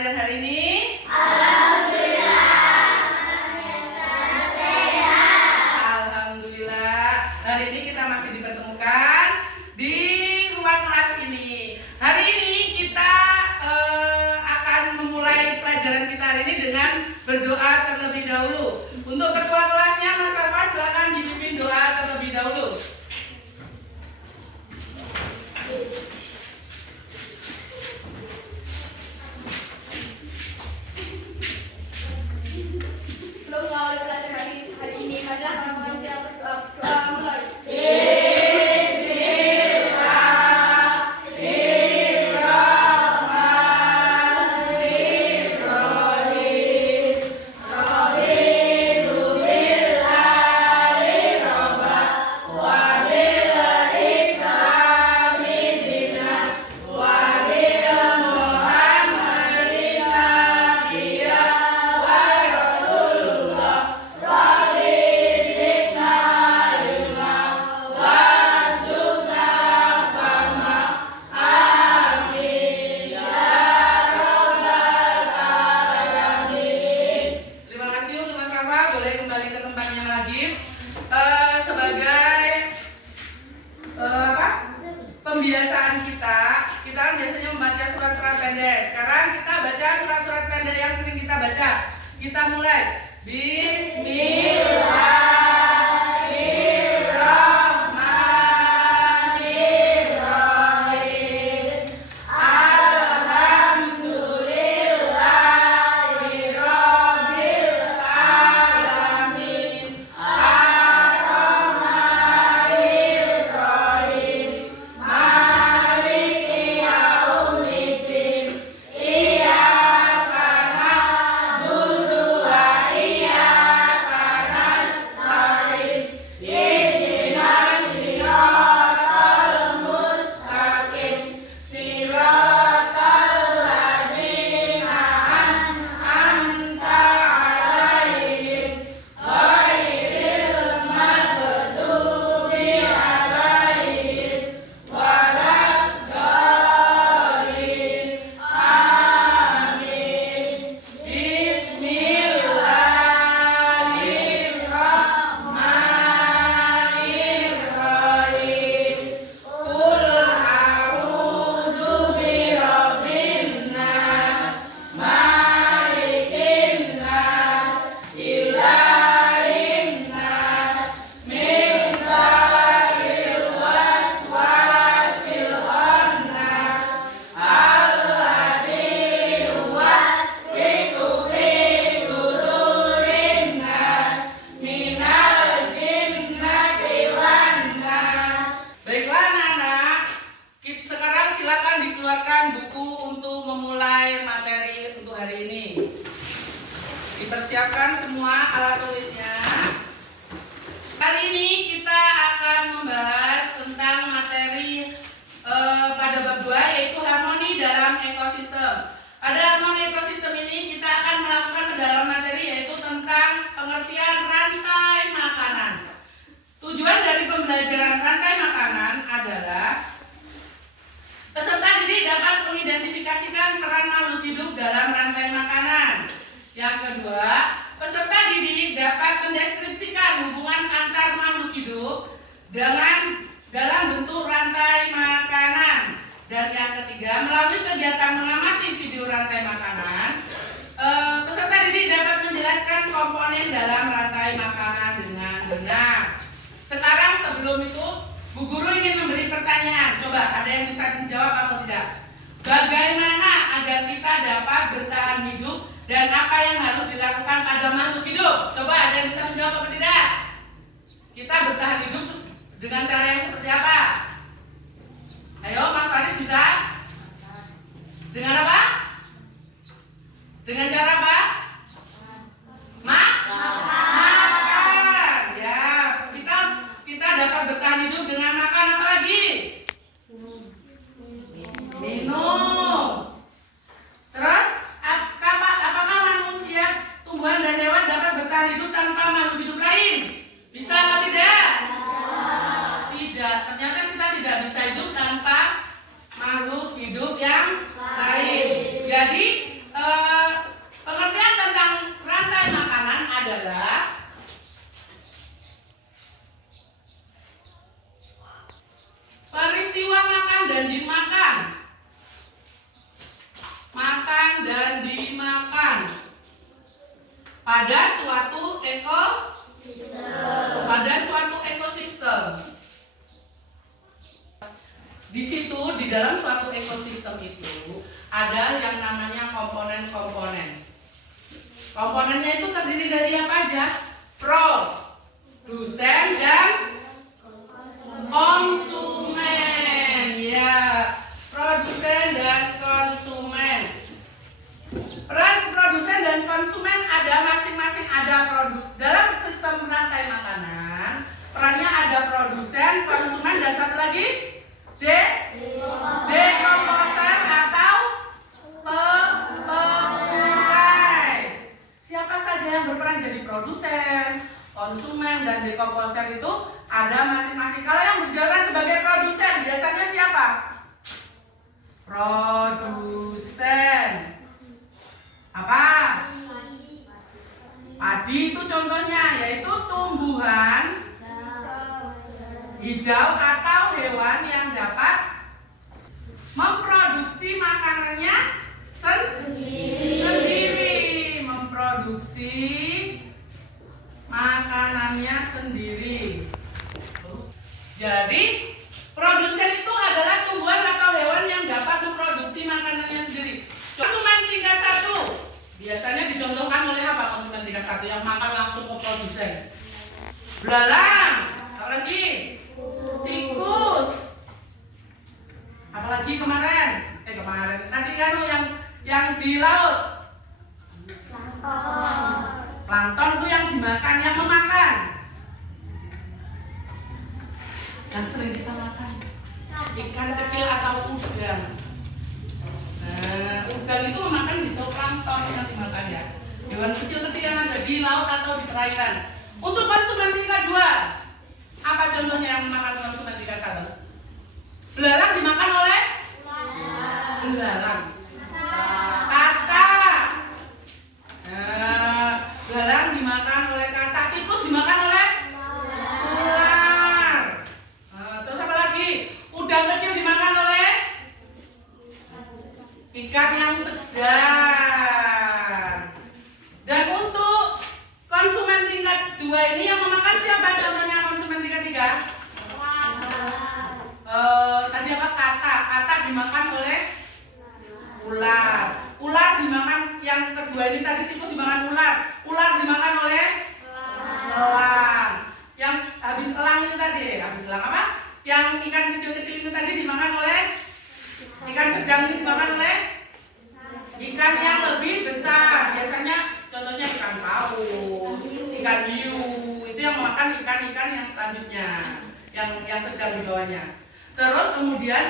kalian hari ini? Alhamdulillah. Alhamdulillah. Hari ini kita masih dipertemukan di ruang kelas ini. Hari ini kita akan memulai pelajaran kita hari ini dengan berdoa terlebih dahulu. Untuk ketua kelasnya Mas Rafa, silakan dipimpin doa terlebih dahulu. Belum mulai pelajaran hari ini, marilah kawan-kawan kita berdoa mulai. Pembiasaan kita kan biasanya membaca surat-surat pendek. Sekarang kita baca surat-surat pendek yang sering kita baca. Kita mulai. Bismillahirrahmanirrahim. Alhamdulillahirabbil alamin. Ar-Rahmanirrahim. Maliki yaumiddin. Iyyaka na'budu wa iyyaka nasta'in. Ihdinas siratal mustaqim. Siratal ladzina an'amta 'alaihim ghairil maghdubi 'alaihim waladdallin. Amin. Bismillahirrahmanirrahim. Qul a'udzu birabbin nas, malikin nas, ilahin nas, min syarril waswasil khannas, alladzi yuwaswisu fi sudurin nas, minal jinnati wan nas. Baiklah anak-anak, sekarang silakan dikeluarkan buku untuk memulai materi untuk hari ini. Dipersiapkan semua alat tulisnya. Kali ini kita akan membahas tentang materi pada bab 2, yaitu harmoni dalam ekosistem. Pada harmoni ekosistem ini kita akan melakukan pendalaman materi, yaitu tentang pengertian rantai makanan. Tujuan dari pembelajaran rantai makanan adalah peserta didik dapat mengidentifikasikan peran makhluk hidup dalam rantai makanan. Yang kedua, peserta didik dapat mendeskripsikan hubungan antar makhluk hidup dalam bentuk rantai makanan. Dan yang ketiga, melalui kegiatan mengamati video rantai makanan, peserta didik dapat menjelaskan komponen dalam rantai makanan dengan benar. Sekarang sebelum itu, Bu Guru ingin memberi pertanyaan. Coba ada yang bisa menjawab atau tidak? Bagaimana agar kita dapat bertahan hidup dan apa yang harus dilakukan pada makhluk hidup? Coba ada yang bisa menjawab atau tidak? Kita bertahan hidup dengan cara yang seperti apa? Ayo Mas Faris, bisa? Dengan apa? Dengan cara apa? Makan. Ya, kita dapat bertahan hidup dengan makan apa lagi? Minum. Terus apakah manusia, tumbuhan dan hewan dapat bertahan hidup tanpa makhluk hidup lain? Bisa apa tidak? Tidak. Ternyata kita tidak bisa hidup tanpa makhluk hidup yang lain. Jadi pada suatu ekosistem. Di situ, di dalam suatu ekosistem itu ada yang namanya komponen-komponen. Komponennya itu terdiri dari apa aja? Produsen dan konsumen. Ya, produsen dan konsumen. Peran produsen dan konsumen ada masing-masing ada produk. Dalam sistem rantai makanan, perannya ada produsen, konsumen, dan satu lagi dekomposer atau pemurai. Siapa saja yang berperan jadi produsen, konsumen, dan dekomposer itu ada masing-masing. Kalau yang berjalan sebagai produsen biasanya siapa? Produsen apa? Padi itu contohnya, yaitu tumbuhan hijau atau hewan yang dapat memproduksi makanannya sendiri. Memproduksi makanannya sendiri. Jadi produsen itu adalah tumbuhan atau hewan yang dapat memproduksi makanannya sendiri. Konsumen tingkat 1 biasanya dicontohkan oleh apa? Konsumen tingkat 1 yang makan langsung ke produsen. Belalang, apalagi? Tikus. Apalagi kemarin tadi kan yang di laut. Plankton itu yang dimakan, yang memakan. Yang sering kita makan ikan kecil atau udang. Nah, udang itu memakan fitoplankton yang dimakan ya. Hewan kecil-kecil yang ada di laut atau di perairan. Untuk konsumen tingkat 2, apa contohnya yang memakan konsumen tingkat 1? Belalang dimakan oleh belalang. Katak. Nah, belalang dimakan oleh katak. Tikus dimakan oleh ular. Terus apa lagi? Udang kecil dimakan oleh ikan yang sedang. Dan untuk konsumen tingkat 2 ini yang memakan siapa? Contohnya konsumen tingkat 3. Tadi apa? Katak dimakan oleh ular. Ular dimakan, yang kedua ini tadi tikus dimakan ular. Ular dimakan oleh elang. Yang habis elang itu tadi, habis elang apa? Yang ikan kecil-kecil itu tadi dimakan oleh ikan sedang, ini dimakan oleh ikan yang lebih besar. Biasanya contohnya ikan paus, ikan hiu, itu yang memakan ikan-ikan yang selanjutnya, yang sedang di bawahnya. Terus kemudian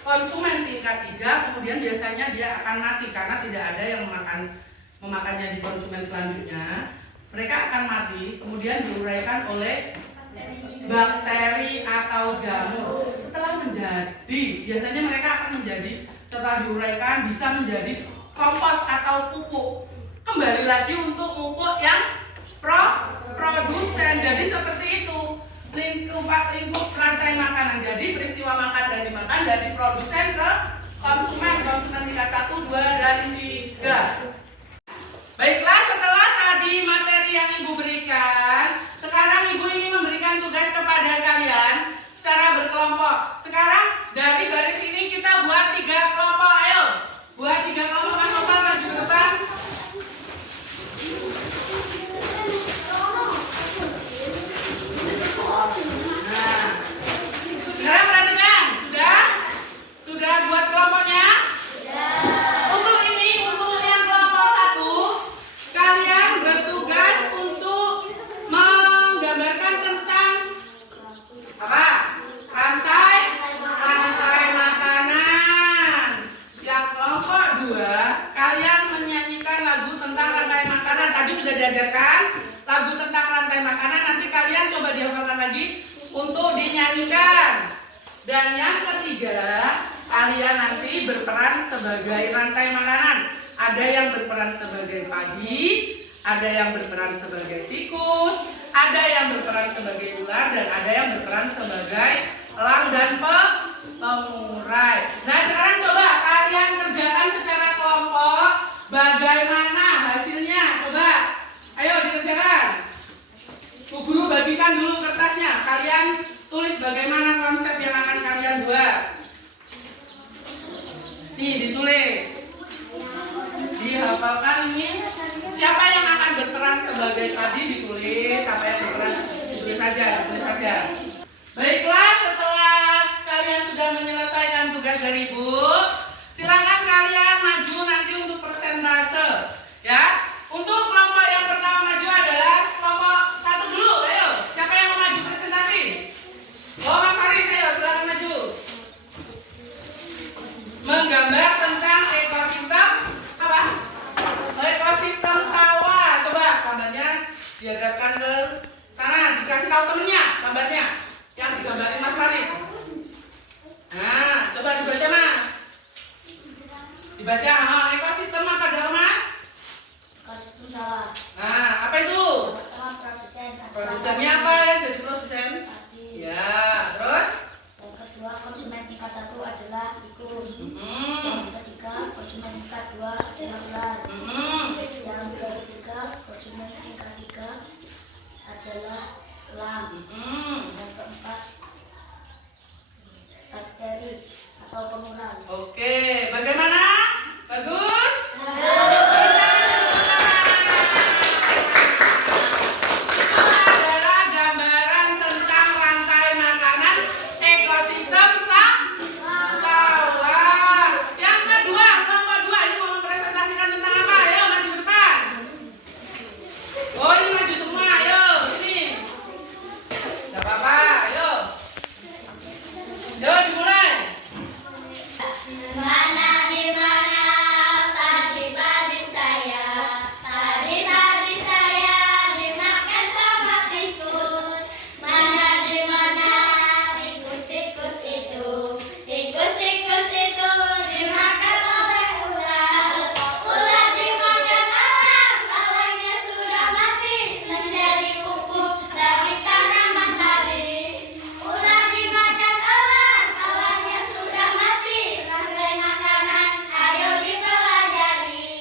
konsumen tingkat 3 kemudian biasanya dia akan mati karena tidak ada yang memakannya di konsumen selanjutnya. Mereka akan mati, kemudian diuraikan oleh bakteri atau jamur. Setelah menjadi, biasanya mereka akan menjadi, setelah diuraikan bisa menjadi kompos atau pupuk. Kembali lagi untuk pupuk yang produsen. Jadi seperti itu lingkup rantai makanan. Jadi peristiwa makan dan dimakan dari produsen ke konsumen tingkat 1, 2, dan 3. Baiklah, setelah tadi materi yang Ibu berikan, sekarang Ibu ingin memberikan tugas kepada kalian secara berkelompok. Sekarang dari baris ini kita buat 3 kelompok. Ayo, buat 3 kelompok. Mas Nopal maju ke depan. Nah, sekarang perhatikan, sudah buat kelompoknya? Untuk ini, untuk yang kelompok 1, kalian bertugas untuk menggambarkan tentang apa? Rantai makanan. Yang kelompok 2, kalian menyanyikan lagu tentang rantai makanan. Tadi sudah diajarkan lagu tentang rantai makanan. Nanti kalian coba dihafalkan lagi untuk dinyanyikan. Dan yang ketiga, kalian nanti berperan sebagai rantai makanan. Ada yang berperan sebagai padi, ada yang berperan sebagai tikus, ada yang berperan sebagai ular, dan ada yang berperan sebagai elang dan pemurai. Nah, sekarang coba kalian kerjakan secara kelompok. Bagaimana hasilnya? Siapkan dulu kertasnya. Kalian tulis bagaimana konsep yang akan kalian buat. Nih, ditulis. Dihafalkan ini. Siapa yang akan berperan sebagai padi ditulis. Siapa yang berperan ditulis saja. Baiklah, setelah kalian sudah menyelesaikan tugas dari Ibu, silakan kalian maju nanti untuk persentase, ya. Untuk kelompok yang pertama maju adalah kelompok 1 dulu. Ayo, siapa yang mau maju presentasi? Oh, Mas Faris, ayo silakan maju. Menggambar tentang ekosistem apa? Ekosistem sawah. Coba gambarnya dihadapkan ke sana, dikasih tahu temennya gambarnya yang digambarin Mas Faris. Nah, coba dibaca Mas. Dibaca, ekosistem apa dong Mas? Ekosistem sawah. Nah, apa itu? Pertama produsen. Produsennya apa yang jadi produsen? Padi. Ya, terus? Yang kedua konsumen tingkat 1 adalah tikus. Yang ketiga konsumen tingkat 2 adalah ular. Yang ketiga konsumen tingkat 3 adalah elang. Yang keempat bakteri atau pengulang. Oke, bagaimana? Bagus? Adalah gambaran tentang rantai makanan ekosistem sawah. Yang kedua, kelompok 2 ini mau mempresentasikan tentang apa? Ayo maju ke depan. Oh, ini maju semua. Ayo, sini. Gak apa-apa, ayo. Yo, dimulai. Di mana padi-padi saya, padi-padi saya dimakan sama tikus. Di mana tikus-tikus itu, tikus-tikus itu dimakan oleh ular. Ular dimakan elang, elangnya sudah mati menjadi pupuk bagi tanaman padi. Ular dimakan elang, elangnya sudah mati rantai makanan, ayo dipelajari.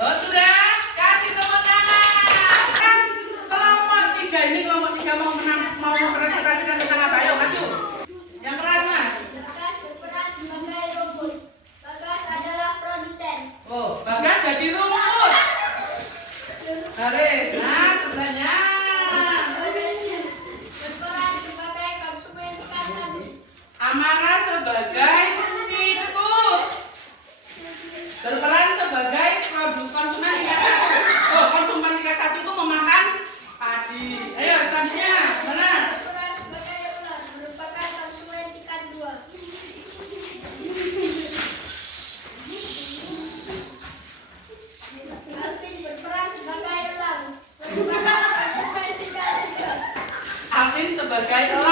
Loh, sudah? Kasih tepuk tangan. Kan kelompok 3 ini mau mempresentasikan tentang apa? Ayo maju. Yang keras Mas. Bagas berperan sebagai rumput. Bagas adalah produsen. Oh, Bagas jadi rumput. Haris, nah sebelahnya. Berperan sebagai konsumen tingkat 1. Amara sebagai tikus. Berperan sebagai produk konsumen tingkat 1. Oh, konsumen tingkat 1 itu memakan padi. Ayo selanjutnya, mana? Berperan sebagai ular, merupakan konsumen tingkat 2. Alvin berperan sebagai elang, merupakan konsumen tingkat 3. Alvin sebagai elang.